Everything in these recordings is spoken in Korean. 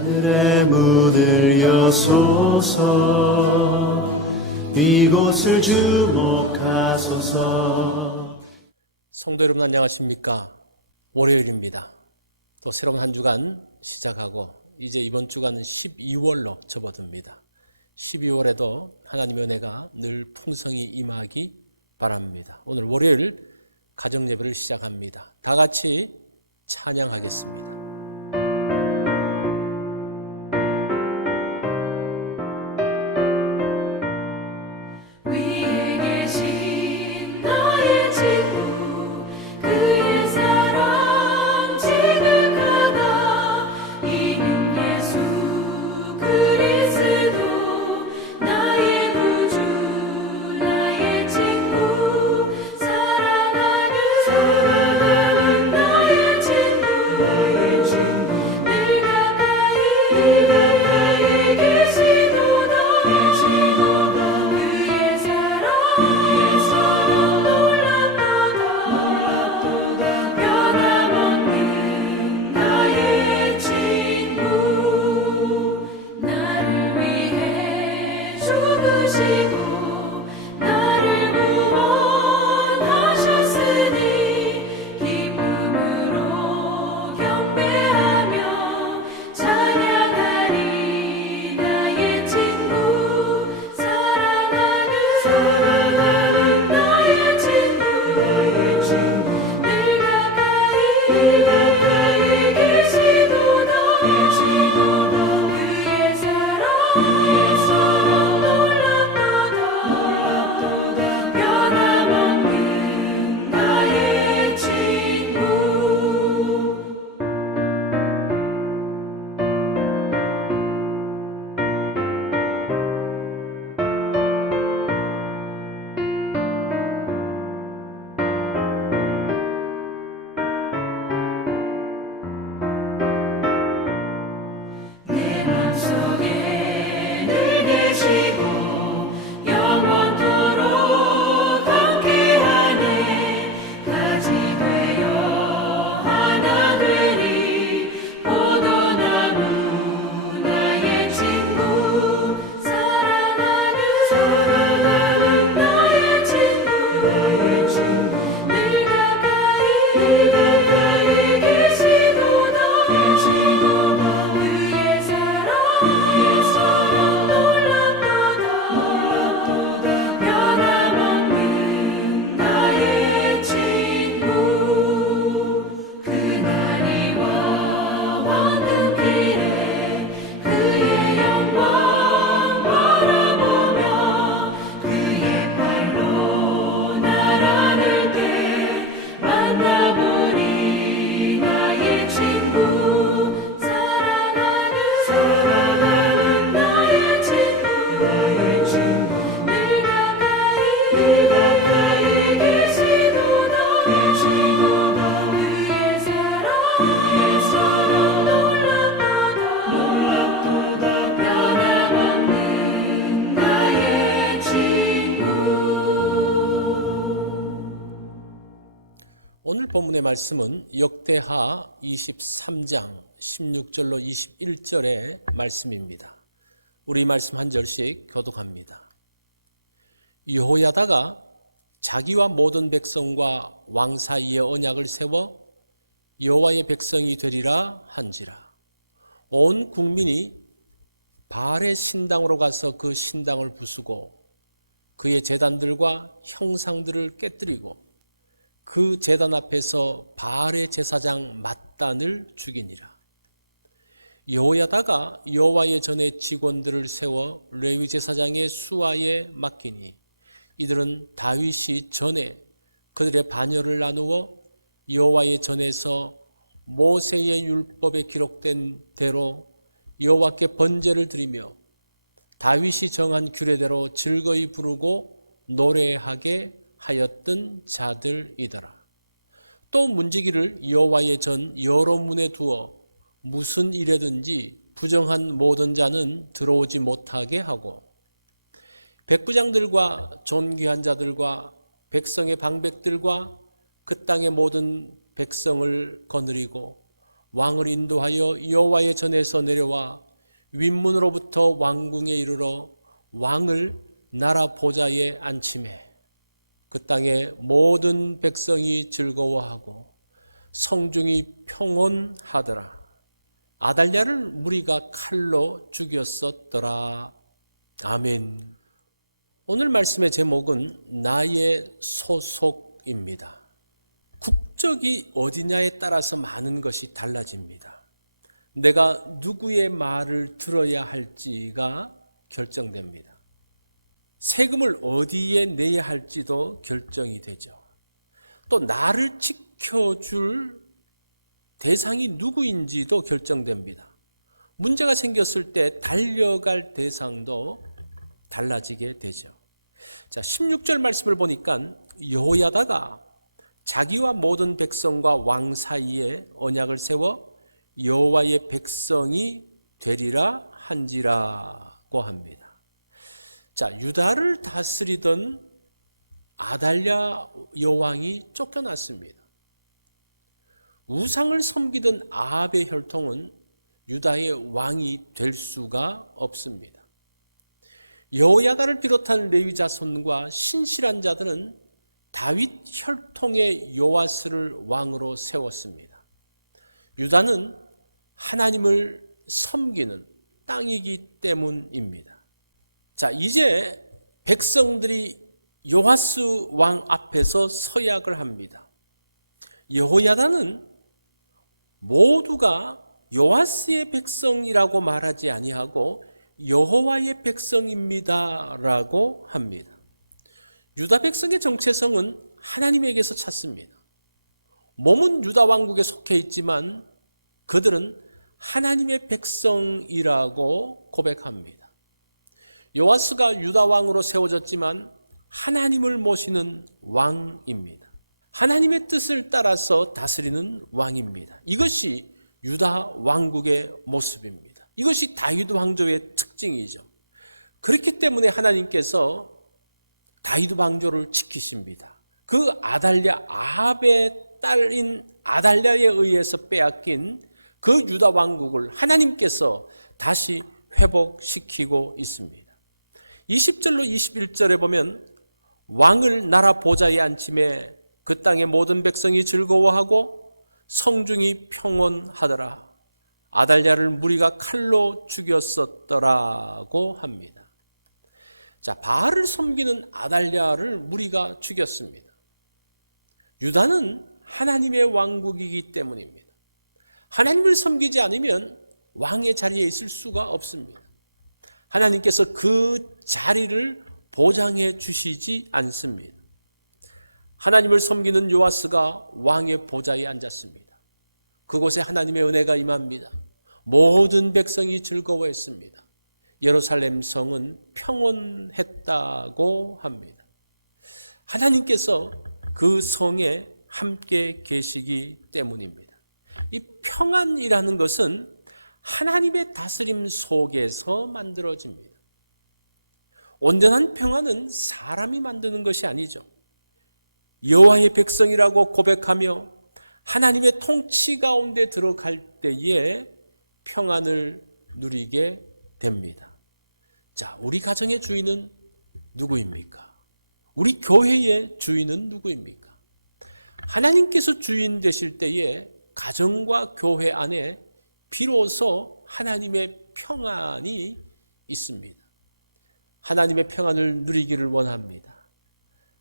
하늘의 문을 여소서 이곳을 주목하소서 성도 여러분 안녕하십니까? 월요일입니다. 또 새로운 한 주간 시작하고 이제 이번 주간은 12월로 접어듭니다. 12월에도 하나님의 은혜가 늘 풍성히 임하기 바랍니다. 오늘 월요일 가정 예배를 시작합니다. 다 같이 찬양하겠습니다. 늘 오늘 본문의 말씀은 역대하 23장 16절로 21절의 말씀입니다. 우리 말씀 한 절씩 교독합니다. 여호야다가 자기와 모든 백성과 왕 사이에 언약을 세워 여호와의 백성이 되리라 한지라. 온 국민이 바알의 신당으로 가서 그 신당을 부수고 그의 제단들과 형상들을 깨뜨리고 그 제단 앞에서 바알의 제사장 mat단을 죽이니라. 여호야다가 여호와의 전에 직원들을 세워 레위 제사장의 수하에 맡기니 이들은 다윗이 전에 그들의 반열을 나누어 여호와의 전에서 모세의 율법에 기록된 대로 여호와께 번제를 드리며 다윗이 정한 규례대로 즐거이 부르고 노래하게 하였던 자들이더라. 또 문지기를 여호와의 전 여러 문에 두어 무슨 일에든지 부정한 모든 자는 들어오지 못하게 하고 백부장들과 존귀한 자들과 백성의 방백들과 그 땅의 모든 백성을 거느리고 왕을 인도하여 여호와의 전에서 내려와 윗문으로부터 왕궁에 이르러 왕을 나라 보좌에 앉히매 그 땅의 모든 백성이 즐거워하고 성중이 평온하더라. 아달랴를 무리가 칼로 죽였었더라. 아멘. 오늘 말씀의 제목은 나의 소속입니다. 국적이 어디냐에 따라서 많은 것이 달라집니다. 내가 누구의 말을 들어야 할지가 결정됩니다. 세금을 어디에 내야 할지도 결정이 되죠. 또 나를 지켜줄 대상이 누구인지도 결정됩니다. 문제가 생겼을 때 달려갈 대상도 달라지게 되죠. 자, 16절 말씀을 보니까 여호야다가 자기와 모든 백성과 왕 사이에 언약을 세워 여호와의 백성이 되리라 한지라고 합니다. 자, 유다를 다스리던 아달랴 여왕이 쫓겨났습니다. 우상을 섬기던 아합의 혈통은 유다의 왕이 될 수가 없습니다. 여호야다를 비롯한 레위 자손과 신실한 자들은 다윗 혈통의 요아스를 왕으로 세웠습니다. 유다는 하나님을 섬기는 땅이기 때문입니다. 자, 이제 백성들이 요하스 왕 앞에서 서약을 합니다. 여호야다는 모두가 요하스의 백성이라고 말하지 아니하고 여호와의 백성입니다라고 합니다. 유다 백성의 정체성은 하나님에게서 찾습니다. 몸은 유다 왕국에 속해 있지만 그들은 하나님의 백성이라고 고백합니다. 요아스가 유다 왕으로 세워졌지만 하나님을 모시는 왕입니다. 하나님의 뜻을 따라서 다스리는 왕입니다. 이것이 유다 왕국의 모습입니다. 이것이 다윗 왕조의 특징이죠. 그렇기 때문에 하나님께서 다윗 왕조를 지키십니다. 그 아달랴 아합의 딸인 아달랴에 의해서 빼앗긴 그 유다 왕국을 하나님께서 다시 회복시키고 있습니다. 20절로 21절에 보면 왕을 나라 보좌에 앉힘에 그 땅의 모든 백성이 즐거워하고 성중이 평온하더라. 아달랴를 무리가 칼로 죽였었더라고 합니다. 자, 바알을 섬기는 아달랴를 무리가 죽였습니다. 유다는 하나님의 왕국이기 때문입니다. 하나님을 섬기지 않으면 왕의 자리에 있을 수가 없습니다. 하나님께서 그 자리를 보장해 주시지 않습니다. 하나님을 섬기는 요아스가 왕의 보좌에 앉았습니다. 그곳에 하나님의 은혜가 임합니다. 모든 백성이 즐거워했습니다. 예루살렘 성은 평온했다고 합니다. 하나님께서 그 성에 함께 계시기 때문입니다. 이 평안이라는 것은 하나님의 다스림 속에서 만들어집니다. 온전한 평안은 사람이 만드는 것이 아니죠. 여호와의 백성이라고 고백하며 하나님의 통치 가운데 들어갈 때에 평안을 누리게 됩니다. 자, 우리 가정의 주인은 누구입니까? 우리 교회의 주인은 누구입니까? 하나님께서 주인 되실 때에 가정과 교회 안에 비로소 하나님의 평안이 있습니다. 하나님의 평안을 누리기를 원합니다.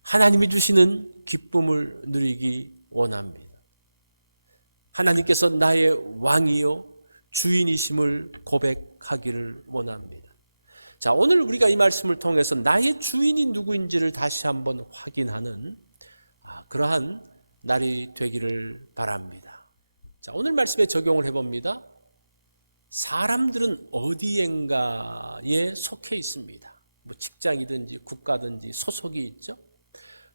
하나님이 주시는 기쁨을 누리기 원합니다. 하나님께서 나의 왕이요 주인이심을 고백하기를 원합니다. 자, 오늘 우리가 이 말씀을 통해서 나의 주인이 누구인지를 다시 한번 확인하는 아, 그러한 날이 되기를 바랍니다. 자, 오늘 말씀에 적용을 해봅니다. 사람들은 어디엔가에 속해 있습니다. 뭐 직장이든지 국가든지 소속이 있죠.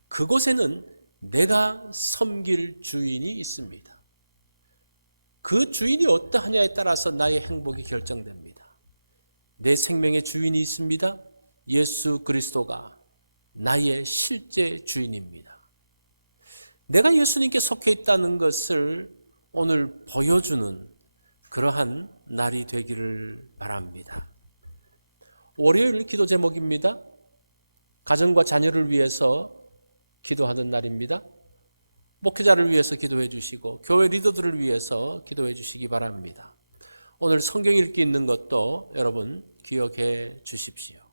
그곳에는 내가 섬길 주인이 있습니다. 그 주인이 어떠하냐에 따라서 나의 행복이 결정됩니다. 내 생명의 주인이 있습니다. 예수 그리스도가 나의 실제 주인입니다. 내가 예수님께 속해 있다는 것을 오늘 보여주는 그러한 날이 되기를 바랍니다. 월요일 기도 제목입니다. 가정과 자녀를 위해서 기도하는 날입니다. 목회자를 위해서 기도해 주시고 교회 리더들을 위해서 기도해 주시기 바랍니다. 오늘 성경 읽기 있는 것도 여러분 기억해 주십시오.